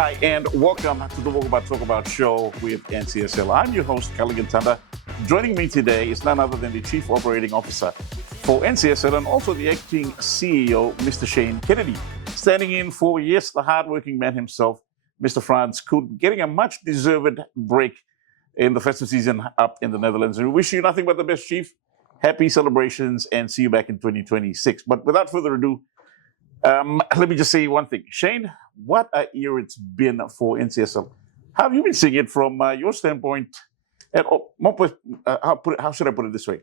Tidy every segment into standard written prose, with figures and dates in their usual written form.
Hi, and welcome to the Walk About Talk About show with NCSL. I'm your host, Cullighan. Joining me today is none other than the Chief Operating Officer for NCSL and also the acting CEO, Mr. Shane Kennedy. Standing in for, yes, the hardworking man himself, Mr. Frans Koet, getting a much-deserved break in the festive season up in the Netherlands. And we wish you nothing but the best, Chief. Happy celebrations and see you back in 2026. But without further ado, let me just say one thing. Shane, what a year it's been for NCSL. How have you been seeing it from your standpoint? And how should I put it this way?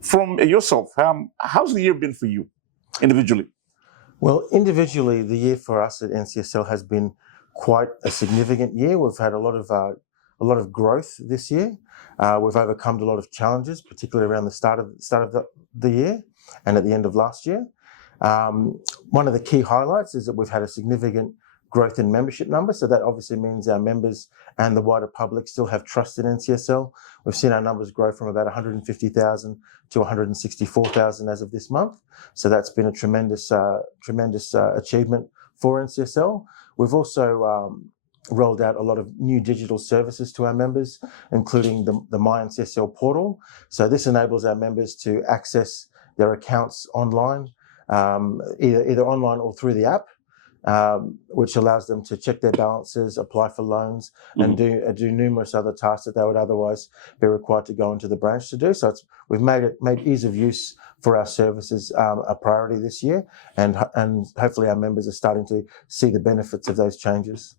From yourself, how's the year been for you individually? Well, individually, the year for us at NCSL has been quite a significant year. We've had a lot of growth this year. We've overcome a lot of challenges, particularly around the start of the year and at the end of last year. One of the key highlights is that we've had a significant growth in membership numbers. So that obviously means our members and the wider public still have trust in NCSL. We've seen our numbers grow from about 150,000 to 164,000 as of this month. So that's been a tremendous achievement for NCSL. We've also rolled out a lot of new digital services to our members, including the My NCSL portal. So this enables our members to access their accounts online, either online or through the app, which allows them to check their balances, apply for loans, and do numerous other tasks that they would otherwise be required to go into the branch to do. So we've made ease of use for our services a priority this year, and hopefully our members are starting to see the benefits of those changes.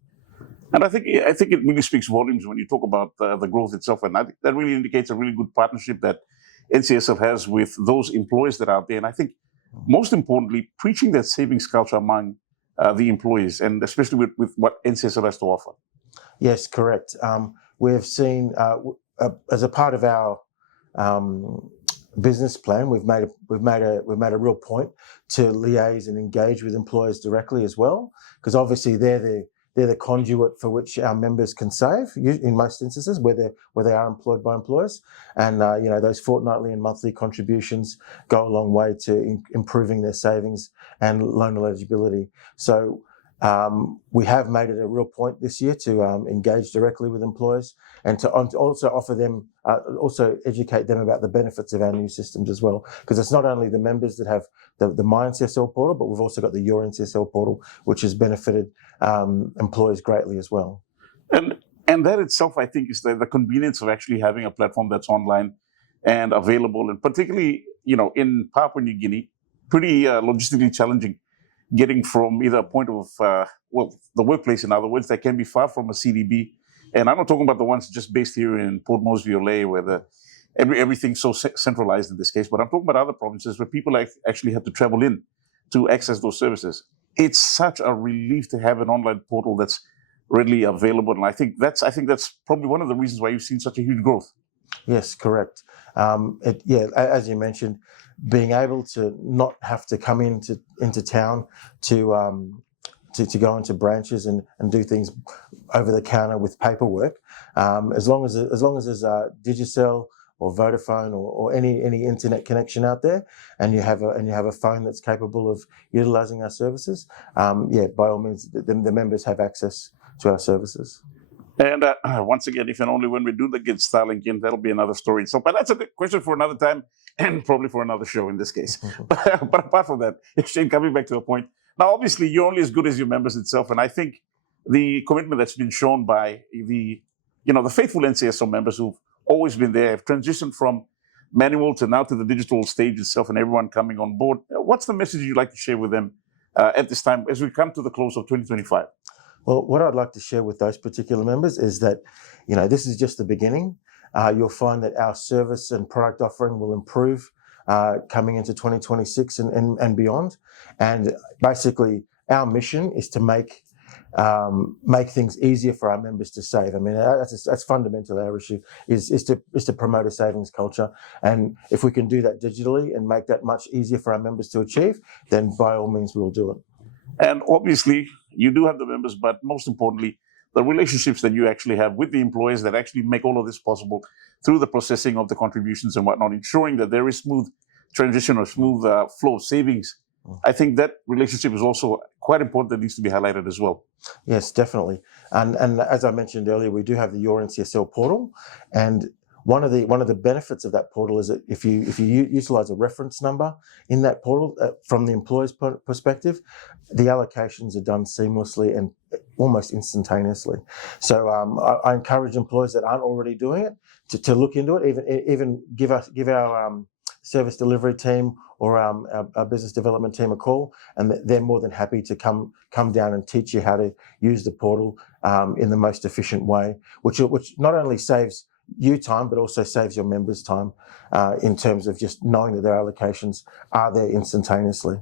And I think it really speaks volumes when you talk about the growth itself, and I think that really indicates a really good partnership that NCSL has with those employees that are out there. And I think most importantly, preaching that savings culture among the employees, and especially with what NCSL has to offer. Yes, correct. We've seen, as a part of our business plan, we've made a real point to liaise and engage with employers directly as well, because obviously they're the conduit for which our members can save, in most instances where they are employed by employers, and those fortnightly and monthly contributions go a long way to improving their savings and loan eligibility. So we have made it a real point this year to engage directly with employers and to also offer them, also educate them about the benefits of our new systems as well. Because it's not only the members that have the My NCSL portal, but we've also got the Your NCSL portal, which has benefited employers greatly as well. And that itself, I think, is the convenience of actually having a platform that's online and available, and particularly, in Papua New Guinea, pretty logistically challenging, getting from either a point of, the workplace, in other words, that can be far from a CDB. And I'm not talking about the ones just based here in Port Moresby, Olay, where everything's so centralized in this case, but I'm talking about other provinces where people actually have to travel in to access those services. It's such a relief to have an online portal that's readily available. And I think that's probably one of the reasons why you've seen such a huge growth. Yes, correct. As you mentioned, being able to not have to come into town to go into branches and do things over the counter with paperwork, as long as there's Digicel or Vodafone or any internet connection out there, and you have a phone that's capable of utilising our services, by all means, the members have access to our services. And once again, if and only when we do get Starlink in, that'll be another story. So, but that's a question for another time, and probably for another show in this case. But apart from that, Shane, coming back to the point, now obviously you're only as good as your members itself, and I think the commitment that's been shown by the faithful NCSL members who've always been there, have transitioned from manual to now to the digital stage itself, and everyone coming on board. What's the message you'd like to share with them at this time as we come to the close of 2025? Well, what I'd like to share with those particular members is that, this is just the beginning. You'll find that our service and product offering will improve coming into 2026 and beyond. And basically, our mission is to make things easier for our members to save. I mean, that's fundamentally our issue is to promote a savings culture. And if we can do that digitally and make that much easier for our members to achieve, then by all means, we'll do it. And obviously, you do have the members, but most importantly, the relationships that you actually have with the employees that actually make all of this possible through the processing of the contributions and whatnot, ensuring that there is smooth transition or smooth flow of savings. I think that relationship is also quite important that needs to be highlighted as well. Yes, definitely. And as I mentioned earlier, we do have the Your NCSL portal, and one of the benefits of that portal is that if you utilize a reference number in that portal from the employer's perspective, the allocations are done seamlessly and almost instantaneously. So I encourage employers that aren't already doing it to look into it. Even give our service delivery team or our business development team a call, and they're more than happy to come down and teach you how to use the portal in the most efficient way, which not only saves you time, but also saves your members time in terms of just knowing that their allocations are there instantaneously.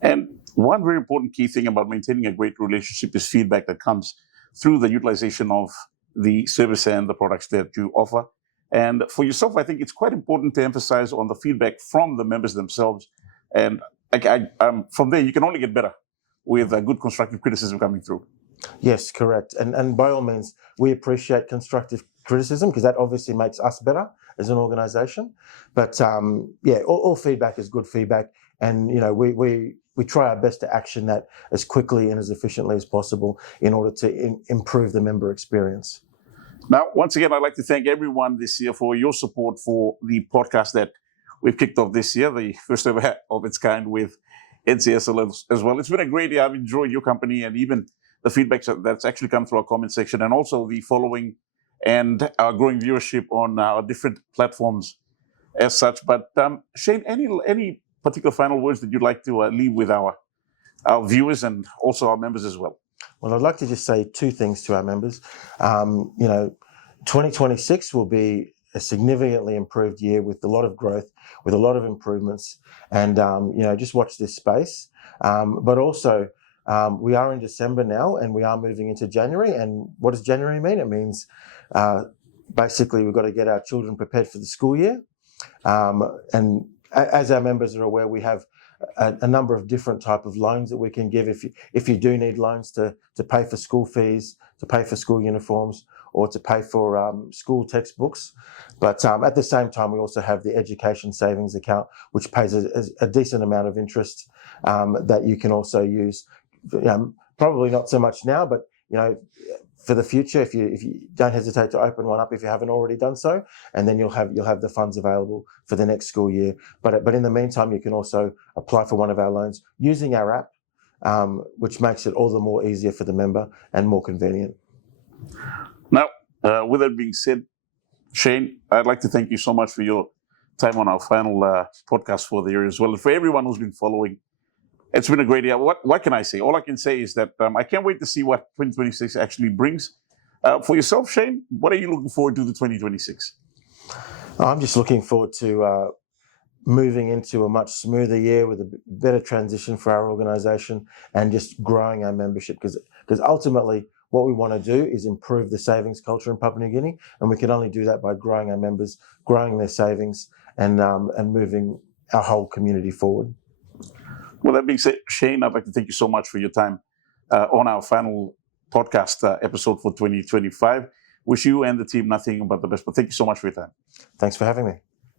And one very important key thing about maintaining a great relationship is feedback that comes through the utilization of the service and the products that you offer. And for yourself, I think it's quite important to emphasize on the feedback from the members themselves. And from there, you can only get better with good constructive criticism coming through. Yes, correct. And by all means, we appreciate constructive criticism because that obviously makes us better as an organisation. But all feedback is good feedback, and we try our best to action that as quickly and as efficiently as possible in order to improve the member experience. Now, once again, I'd like to thank everyone this year for your support for the podcast that we've kicked off this year, the first ever of its kind with NCSL as well. It's been a great year. I've enjoyed your company and even the feedback that's actually come through our comment section, and also the following and our growing viewership on our different platforms as such. But Shane, any particular final words that you'd like to leave with our viewers and also our members as well? Well, I'd like to just say two things to our members. 2026 will be a significantly improved year with a lot of growth, with a lot of improvements, and just watch this space. But also, we are in December now, and we are moving into January. And what does January mean? It means basically we've got to get our children prepared for the school year. And as our members are aware, we have a number of different type of loans that we can give if you do need loans to pay for school fees, to pay for school uniforms, or to pay for school textbooks. But at the same time, we also have the education savings account, which pays a decent amount of interest that you can also use. Probably not so much now, but for the future, if you don't hesitate to open one up if you haven't already done so, and then you'll have the funds available for the next school year. But in the meantime, you can also apply for one of our loans using our app, which makes it all the more easier for the member and more convenient. Now, with that being said, Shane, I'd like to thank you so much for your time on our final podcast for the year as well, and for everyone who's been following. It's been a great year. What can I say? All I can say is that I can't wait to see what 2026 actually brings. For yourself, Shane, what are you looking forward to 2026? I'm just looking forward to moving into a much smoother year with a better transition for our organisation and just growing our membership, because ultimately what we want to do is improve the savings culture in Papua New Guinea, and we can only do that by growing our members, growing their savings, and moving our whole community forward. Well, that being said, Shane, I'd like to thank you so much for your time on our final podcast episode for 2025. Wish you and the team nothing but the best, but thank you so much for your time. Thanks for having me.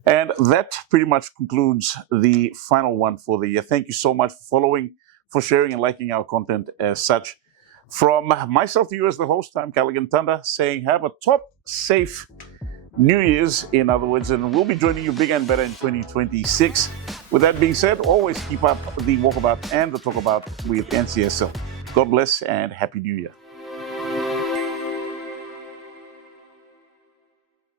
And that pretty much concludes the final one for the year. Thank you so much for following, for sharing and liking our content as such. From myself to you as the host, I'm Cullighan Shane saying have a top, safe New Year's, in other words, and we'll be joining you bigger and better in 2026. With that being said, always keep up the walkabout and the talkabout with NCSL. God bless and Happy New Year.